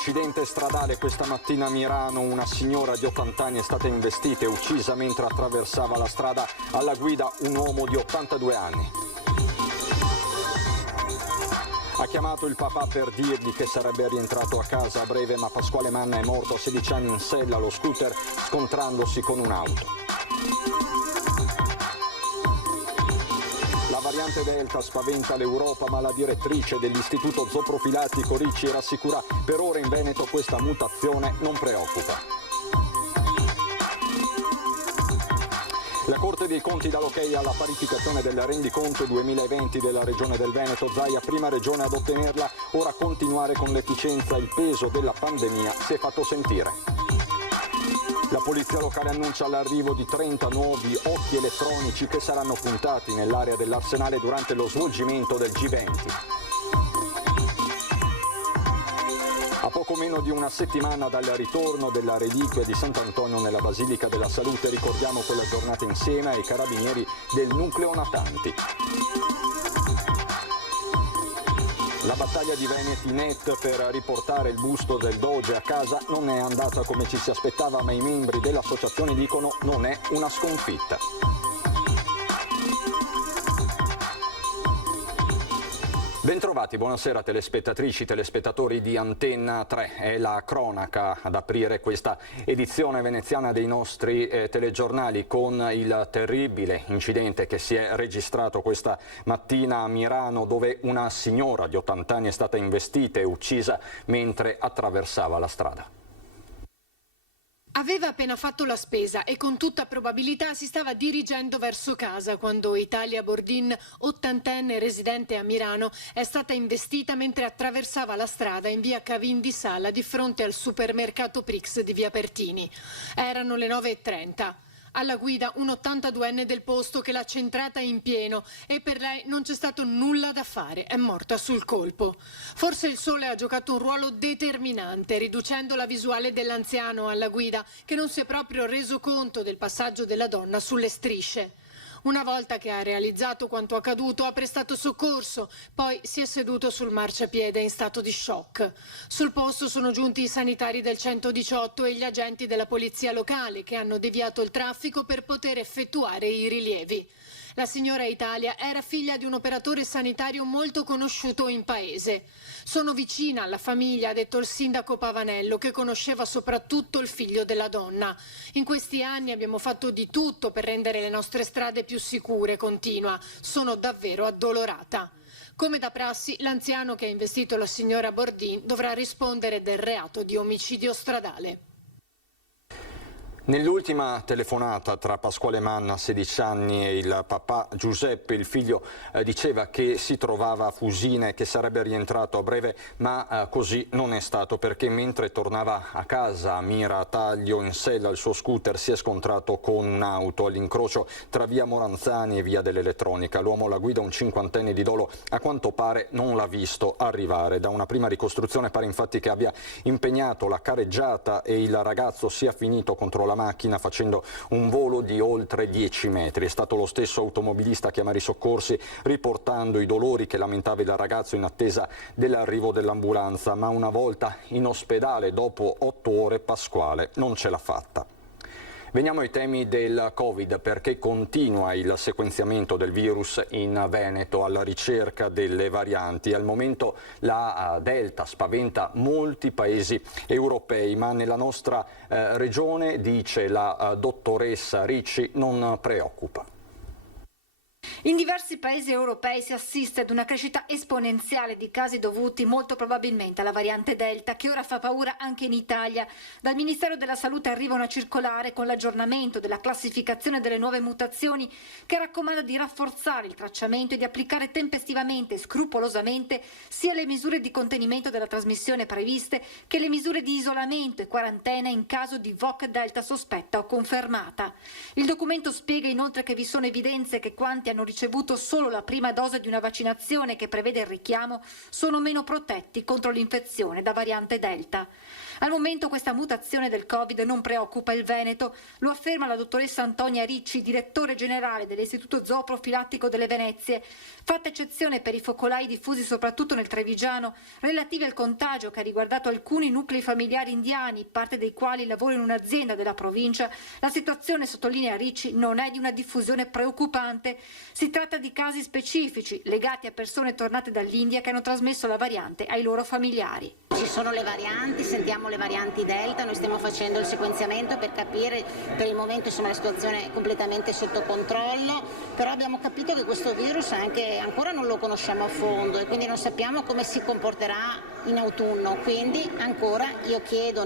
incidente stradale questa mattina a Mirano. Una signora di 80 anni è stata investita e uccisa mentre attraversava la strada. Alla guida un uomo di 82 anni. Ha chiamato il papà per dirgli che sarebbe rientrato a casa a breve, ma Pasquale Manna è morto a 16 anni in sella allo scooter scontrandosi con un'auto. La variante Delta spaventa l'Europa, ma la direttrice dell'Istituto Zooprofilattico Ricci rassicura: per ora in Veneto questa mutazione non preoccupa. La Corte dei Conti dà l'ok alla parificazione del rendiconto 2020 della Regione del Veneto. Zaia, prima regione ad ottenerla, ora continuare con l'efficienza. Il peso della pandemia si è fatto sentire. La polizia locale annuncia l'arrivo di 30 nuovi occhi elettronici che saranno puntati nell'area dell'Arsenale durante lo svolgimento del G20. A poco meno di una settimana dal ritorno della reliquia di Sant'Antonio nella Basilica della Salute, ricordiamo quella giornata insieme ai carabinieri del nucleo natanti. La battaglia di Veneti Net per riportare il busto del Doge a casa non è andata come ci si aspettava, ma i membri dell'associazione dicono non è una sconfitta. Bentrovati, buonasera telespettatrici, telespettatori di Antenna 3. È la cronaca ad aprire questa edizione veneziana dei nostri telegiornali con il terribile incidente che si è registrato questa mattina a Mirano, dove una signora di 80 anni è stata investita e uccisa mentre attraversava la strada. Aveva appena fatto la spesa e con tutta probabilità si stava dirigendo verso casa quando Italia Bordin, 80enne residente a Mirano, è stata investita mentre attraversava la strada in via Cavin di Sala di fronte al supermercato Prix di via Pertini. Erano le 9:30. Alla guida un 82enne del posto che l'ha centrata in pieno e per lei non c'è stato nulla da fare, è morta sul colpo. Forse il sole ha giocato un ruolo determinante, riducendo la visuale dell'anziano alla guida che non si è proprio reso conto del passaggio della donna sulle strisce. Una volta che ha realizzato quanto accaduto ha prestato soccorso, poi si è seduto sul marciapiede in stato di shock. Sul posto sono giunti i sanitari del 118 e gli agenti della polizia locale che hanno deviato il traffico per poter effettuare i rilievi. La signora Italia era figlia di un operatore sanitario molto conosciuto in paese. Sono vicina alla famiglia, ha detto il sindaco Pavanello, che conosceva soprattutto il figlio della donna. In questi anni abbiamo fatto di tutto per rendere le nostre strade più sicure, continua. Sono davvero addolorata. Come da prassi, l'anziano che ha investito la signora Bordin dovrà rispondere del reato di omicidio stradale. Nell'ultima telefonata tra Pasquale Manna, 16 anni, e il papà Giuseppe, il figlio diceva che si trovava a Fusina e che sarebbe rientrato a breve, ma così non è stato, perché mentre tornava a casa a Mira Taglio in sella al suo scooter si è scontrato con un'auto all'incrocio tra via Moranzani e via dell'Elettronica. L'uomo alla guida, un 50enne di dolo, a quanto pare non l'ha visto arrivare. Da una prima ricostruzione pare infatti che abbia impegnato la careggiata e il ragazzo sia finito contro la macchina facendo un volo di oltre 10 metri. È stato lo stesso automobilista a chiamare i soccorsi riportando i dolori che lamentava il ragazzo in attesa dell'arrivo dell'ambulanza, ma una volta in ospedale dopo 8 ore Pasquale non ce l'ha fatta. Veniamo ai temi del Covid, perché continua il sequenziamento del virus in Veneto alla ricerca delle varianti. Al momento la Delta spaventa molti paesi europei, ma nella nostra regione, dice la dottoressa Ricci, non preoccupa. In diversi paesi europei si assiste ad una crescita esponenziale di casi dovuti molto probabilmente alla variante Delta, che ora fa paura anche in Italia. Dal Ministero della Salute arriva una circolare con l'aggiornamento della classificazione delle nuove mutazioni che raccomanda di rafforzare il tracciamento e di applicare tempestivamente e scrupolosamente sia le misure di contenimento della trasmissione previste che le misure di isolamento e quarantena in caso di VOC Delta sospetta o confermata. Il documento spiega inoltre che vi sono evidenze che quanti hanno ricevuto solo la prima dose di una vaccinazione che prevede il richiamo sono meno protetti contro l'infezione da variante Delta. Al momento questa mutazione del Covid non preoccupa il Veneto, lo afferma la dottoressa Antonia Ricci, direttore generale dell'Istituto Zooprofilattico delle Venezie. Fatta eccezione per i focolai diffusi soprattutto nel Trevigiano, relativi al contagio che ha riguardato alcuni nuclei familiari indiani, parte dei quali lavora in un'azienda della provincia, la situazione, sottolinea Ricci, non è di una diffusione preoccupante. Si tratta di casi specifici, legati a persone tornate dall'India che hanno trasmesso la variante ai loro familiari. Ci sono le varianti, sentiamo le varianti Delta, noi stiamo facendo il sequenziamento per capire, per il momento insomma, la situazione è completamente sotto controllo, però abbiamo capito che questo virus ancora non lo conosciamo a fondo e quindi non sappiamo come si comporterà in autunno, quindi ancora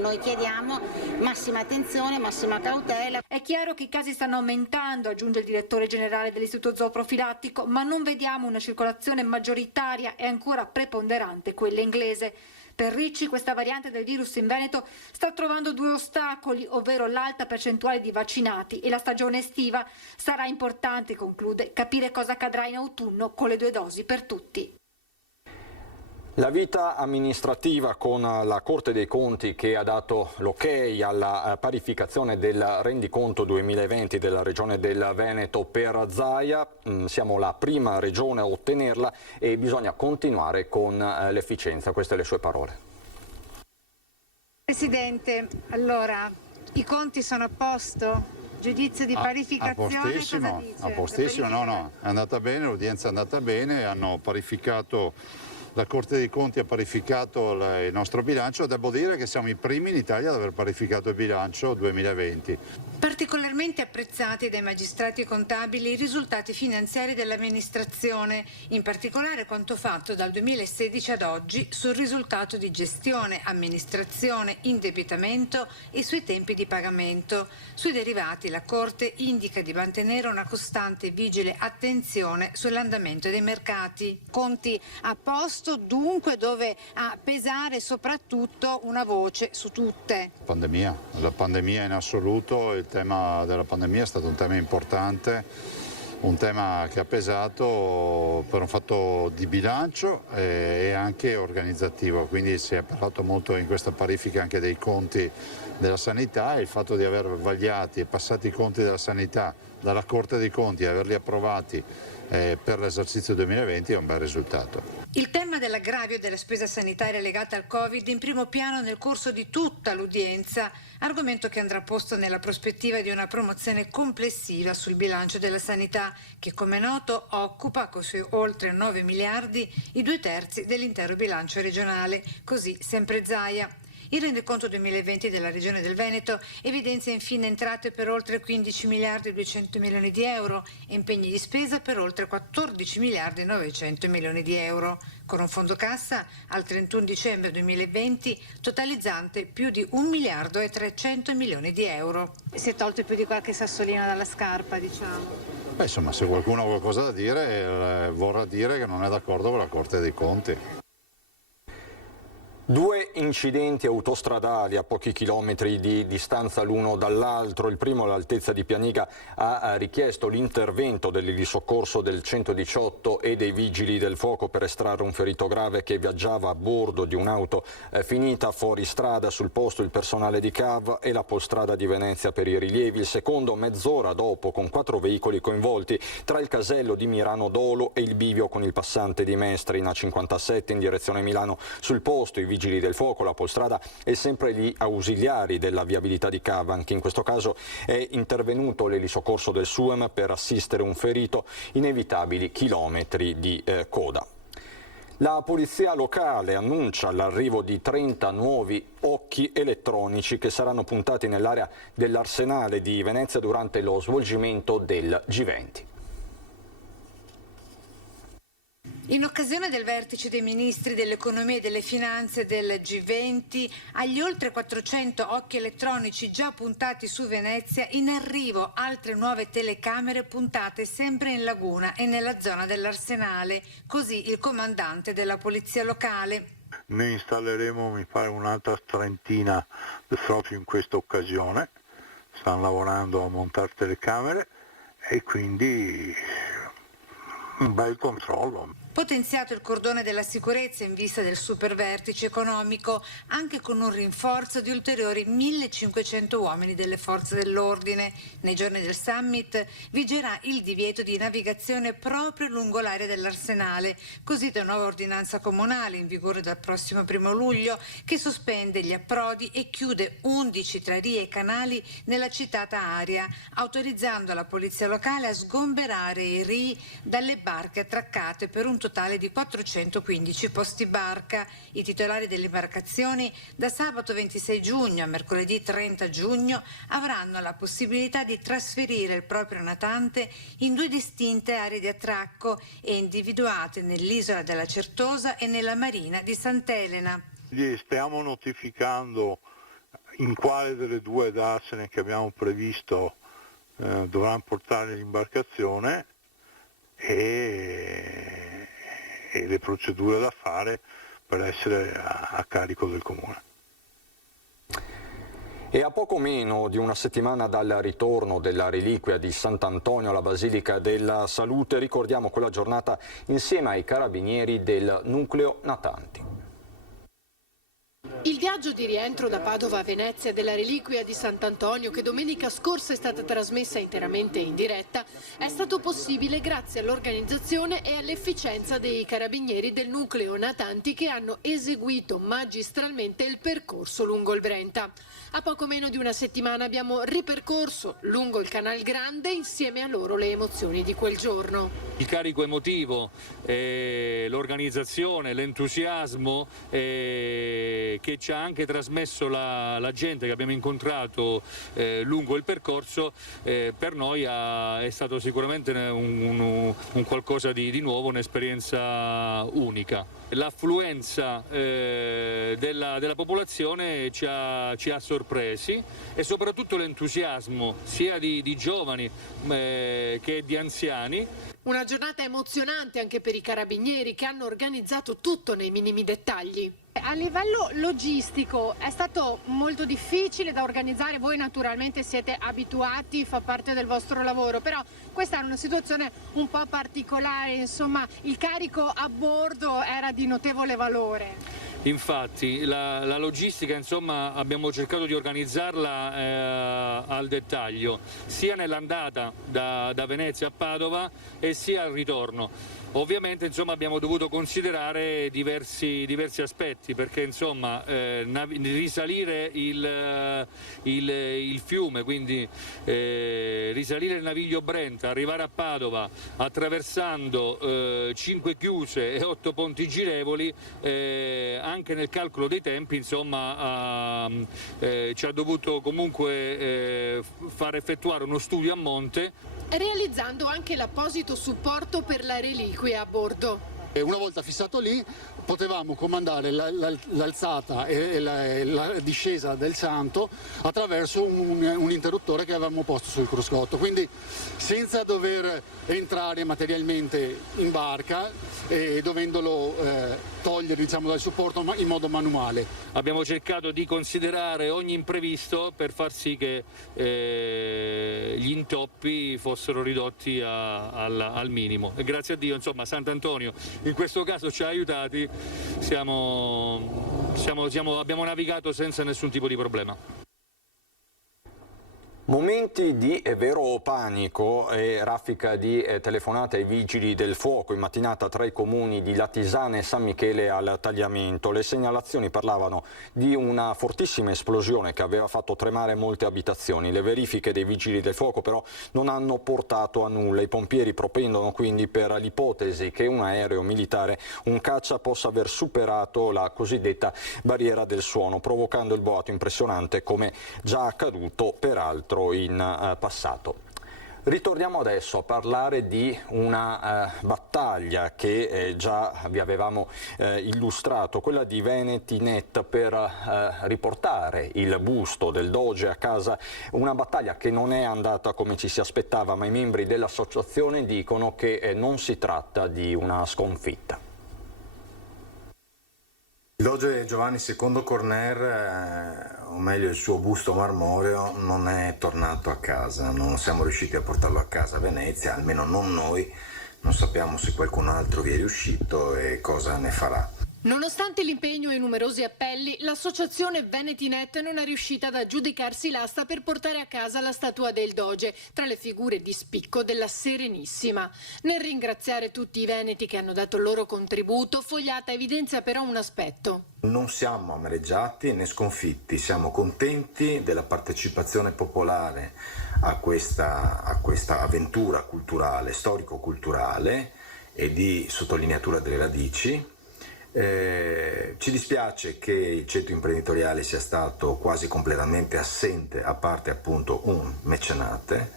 noi chiediamo massima attenzione, massima cautela. È chiaro che i casi stanno aumentando, aggiunge il direttore generale dell'Istituto Zooprofilattico, ma non vediamo una circolazione maggioritaria e ancora preponderante quella inglese. Per Ricci questa variante del virus in Veneto sta trovando due ostacoli, ovvero l'alta percentuale di vaccinati e la stagione estiva. Sarà importante, conclude, capire cosa accadrà in autunno con le 2 dosi per tutti. La vita amministrativa con la Corte dei Conti che ha dato l'ok alla parificazione del rendiconto 2020 della Regione del Veneto per Zaia. Siamo la prima regione a ottenerla e bisogna continuare con l'efficienza. Queste le sue parole. Presidente, allora i conti sono a posto? Giudizio di parificazione, a postissimo, no, è andata bene, l'udienza è andata bene, hanno parificato. La Corte dei Conti ha parificato il nostro bilancio, devo dire che siamo i primi in Italia ad aver parificato il bilancio 2020. Particolarmente apprezzati dai magistrati contabili i risultati finanziari dell'amministrazione, in particolare quanto fatto dal 2016 ad oggi sul risultato di gestione, amministrazione, indebitamento e sui tempi di pagamento. Sui derivati la Corte indica di mantenere una costante e vigile attenzione sull'andamento dei mercati. Conti a posto, dunque dove a pesare soprattutto una voce su tutte. La pandemia in assoluto, il tema della pandemia è stato un tema importante, un tema che ha pesato per un fatto di bilancio e anche organizzativo, quindi si è parlato molto in questa parifica anche dei conti della sanità e il fatto di aver vagliati e passati i conti della sanità dalla Corte dei Conti e averli approvati per l'esercizio 2020 è un bel risultato. Il tema dell'aggravio della spesa sanitaria legata al Covid in primo piano nel corso di tutta l'udienza, argomento che andrà posto nella prospettiva di una promozione complessiva sul bilancio della sanità, che come noto occupa con i suoi oltre 9 miliardi i 2/3 dell'intero bilancio regionale, così sempre Zaia. Il rendiconto 2020 della Regione del Veneto evidenzia infine entrate per oltre 15 miliardi e 200 milioni di euro e impegni di spesa per oltre 14 miliardi e 900 milioni di euro, con un fondo cassa al 31 dicembre 2020 totalizzante più di 1 miliardo e 300 milioni di euro. Si è tolto più di qualche sassolina dalla scarpa, diciamo. Insomma, se qualcuno ha qualcosa da dire, vorrà dire che non è d'accordo con la Corte dei Conti. 2 incidenti autostradali a pochi chilometri di distanza l'uno dall'altro. Il primo all'altezza di Pianica ha richiesto l'intervento dell'elisoccorso del 118 e dei vigili del fuoco per estrarre un ferito grave che viaggiava a bordo di un'auto finita fuori strada. Sul posto il personale di CAV e la Polstrada di Venezia per i rilievi. Il secondo mezz'ora dopo, con 4 veicoli coinvolti tra il casello di Mirano Dolo e il bivio con il passante di Mestre in A57 in direzione Milano. Sul posto i vigili del fuoco, la Polstrada e sempre gli ausiliari della viabilità di Cava. Anche in questo caso è intervenuto l'elisoccorso del SUEM per assistere un ferito, inevitabili chilometri di coda. La polizia locale annuncia l'arrivo di 30 nuovi occhi elettronici che saranno puntati nell'area dell'Arsenale di Venezia durante lo svolgimento del G20. In occasione del vertice dei ministri dell'economia e delle finanze del G20, agli oltre 400 occhi elettronici già puntati su Venezia, in arrivo altre nuove telecamere puntate sempre in laguna e nella zona dell'Arsenale, così il comandante della polizia locale. Ne installeremo, mi pare, un'altra trentina proprio in questa occasione. Stanno lavorando a montare telecamere e quindi un bel controllo. Potenziato il cordone della sicurezza in vista del supervertice economico, anche con un rinforzo di ulteriori 1.500 uomini delle forze dell'ordine. Nei giorni del summit vigerà il divieto di navigazione proprio lungo l'area dell'Arsenale, così da nuova ordinanza comunale in vigore dal prossimo 1 luglio, che sospende gli approdi e chiude 11 trarie e canali nella citata area, autorizzando la polizia locale a sgomberare i rii dalle barche attraccate per un totale di 415 posti barca. I titolari delle imbarcazioni da sabato 26 giugno a mercoledì 30 giugno avranno la possibilità di trasferire il proprio natante in 2 distinte aree di attracco e individuate nell'isola della Certosa e nella marina di Sant'Elena. Gli stiamo notificando in quale delle 2 darsene che abbiamo previsto dovranno portare l'imbarcazione e le procedure da fare per essere a carico del comune. E a poco meno di una settimana dal ritorno della reliquia di Sant'Antonio alla Basilica della Salute, ricordiamo quella giornata insieme ai carabinieri del nucleo natanti. Il viaggio di rientro da Padova a Venezia della reliquia di Sant'Antonio, che domenica scorsa è stata trasmessa interamente in diretta, è stato possibile grazie all'organizzazione e all'efficienza dei carabinieri del nucleo natanti, che hanno eseguito magistralmente il percorso lungo il Brenta. A poco meno di una settimana abbiamo ripercorso lungo il Canal Grande insieme a loro le emozioni di quel giorno. Il carico emotivo, l'organizzazione, l'entusiasmo che ci ha anche trasmesso la gente che abbiamo incontrato lungo il percorso, per noi è stato sicuramente un qualcosa di nuovo, un'esperienza unica. L'affluenza della popolazione ci ha sorpresi, e soprattutto l'entusiasmo sia di giovani che di anziani. Una giornata emozionante anche per i carabinieri, che hanno organizzato tutto nei minimi dettagli. A livello logistico è stato molto difficile da organizzare, voi naturalmente siete abituati, fa parte del vostro lavoro, però questa è una situazione un po' particolare, insomma il carico a bordo era di notevole valore. Infatti la logistica, insomma, abbiamo cercato di organizzarla al dettaglio, sia nell'andata da Venezia a Padova e sia al ritorno. Ovviamente, insomma, abbiamo dovuto considerare diversi aspetti, perché insomma risalire il fiume, quindi risalire il Naviglio Brenta, arrivare a Padova attraversando 5 chiuse e 8 ponti girevoli, anche nel calcolo dei tempi, insomma, ci ha dovuto comunque far effettuare uno studio a monte, realizzando anche l'apposito supporto per la reliquia a bordo. Una volta fissato lì potevamo comandare l'alzata e la discesa del santo attraverso un interruttore che avevamo posto sul cruscotto, quindi senza dover entrare materialmente in barca e dovendolo togliere, diciamo, dal supporto in modo manuale. Abbiamo cercato di considerare ogni imprevisto per far sì che gli intoppi fossero ridotti al minimo, e grazie a Dio, insomma, Sant'Antonio in questo caso ci ha aiutati, abbiamo navigato senza nessun tipo di problema. Momenti di vero panico e raffica di telefonate ai vigili del fuoco in mattinata tra i comuni di Latisana e San Michele al Tagliamento. Le segnalazioni parlavano di una fortissima esplosione che aveva fatto tremare molte abitazioni. Le verifiche dei vigili del fuoco però non hanno portato a nulla. I pompieri propendono quindi per l'ipotesi che un aereo militare, un caccia, possa aver superato la cosiddetta barriera del suono, provocando il boato impressionante, come già accaduto peraltro in passato. Ritorniamo adesso a parlare di una battaglia che già vi avevamo illustrato, quella di Venetinet per riportare il busto del Doge a casa, una battaglia che non è andata come ci si aspettava, ma i membri dell'associazione dicono che non si tratta di una sconfitta. Il Doge Giovanni II Corner, o meglio il suo busto marmoreo, non è tornato a casa, non siamo riusciti a portarlo a casa a Venezia, almeno non noi, non sappiamo se qualcun altro vi è riuscito e cosa ne farà. Nonostante l'impegno e i numerosi appelli, l'associazione Venetinet non è riuscita ad aggiudicarsi l'asta per portare a casa la statua del Doge, tra le figure di spicco della Serenissima. Nel ringraziare tutti i veneti che hanno dato il loro contributo, Fogliata evidenzia però un aspetto. Non siamo amareggiati né sconfitti, siamo contenti della partecipazione popolare a questa avventura culturale, storico-culturale e di sottolineatura delle radici. Ci dispiace che il ceto imprenditoriale sia stato quasi completamente assente, a parte appunto un mecenate,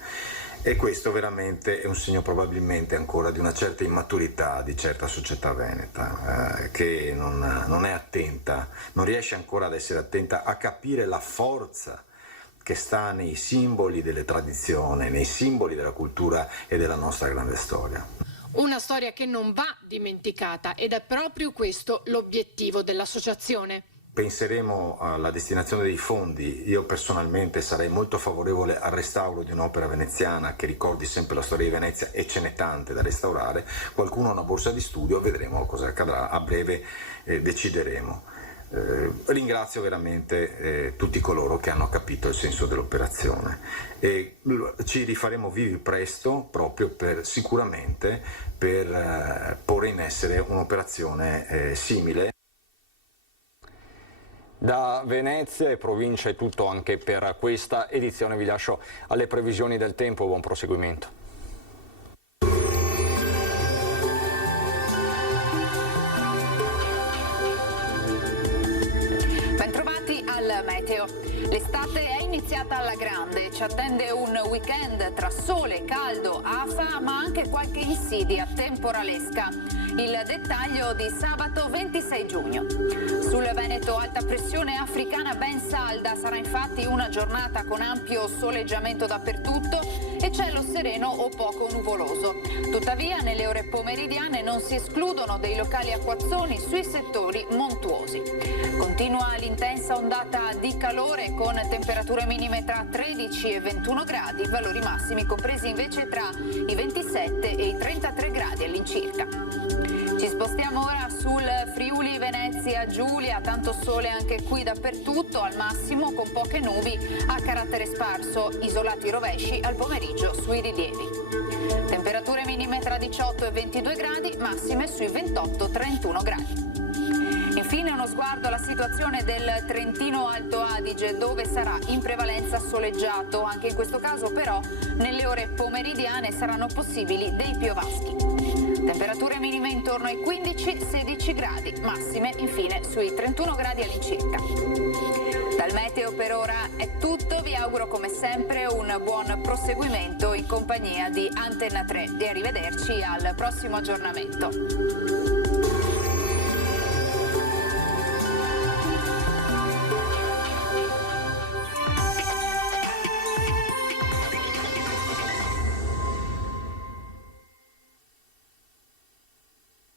e questo veramente è un segno probabilmente ancora di una certa immaturità di certa società veneta, che non è attenta, non riesce ancora ad essere attenta a capire la forza che sta nei simboli delle tradizioni, nei simboli della cultura e della nostra grande storia. Una storia che non va dimenticata ed è proprio questo l'obiettivo dell'associazione. Penseremo alla destinazione dei fondi. Io personalmente sarei molto favorevole al restauro di un'opera veneziana che ricordi sempre la storia di Venezia, e ce n'è tante da restaurare. Qualcuno ha una borsa di studio, vedremo cosa accadrà, a breve decideremo. Ringrazio veramente tutti coloro che hanno capito il senso dell'operazione e ci rifaremo vivi presto, proprio sicuramente per porre in essere un'operazione simile. Da Venezia e provincia è tutto anche per questa edizione, vi lascio alle previsioni del tempo, buon proseguimento. Bentrovati al meteo. L'estate è iniziata alla grande, ci attende un weekend tra sole, caldo, afa, ma anche qualche insidia temporalesca. Il dettaglio di sabato 26 giugno. Sul Veneto alta pressione africana ben salda, sarà infatti una giornata con ampio soleggiamento dappertutto e cielo sereno o poco nuvoloso. Tuttavia nelle ore pomeridiane non si escludono dei locali acquazzoni sui settori montuosi. Continua l'intensa ondata di calore con temperature minime tra 13 e 21 gradi, valori massimi compresi invece tra i 27 e i 33 gradi all'incirca. Ci spostiamo ora sul Friuli Venezia Giulia, tanto sole anche qui dappertutto, al massimo con poche nubi a carattere sparso, isolati rovesci al pomeriggio sui rilievi. Temperature minime tra 18 e 22 gradi, massime sui 28-31 gradi. Infine uno sguardo alla situazione del Trentino Alto Adige, dove sarà in prevalenza soleggiato. Anche in questo caso però nelle ore pomeridiane saranno possibili dei piovaschi. Temperature minime intorno ai 15-16 gradi, massime infine sui 31 gradi all'incirca. Dal meteo per ora è tutto, vi auguro come sempre un buon proseguimento in compagnia di Antenna 3 e arrivederci al prossimo aggiornamento.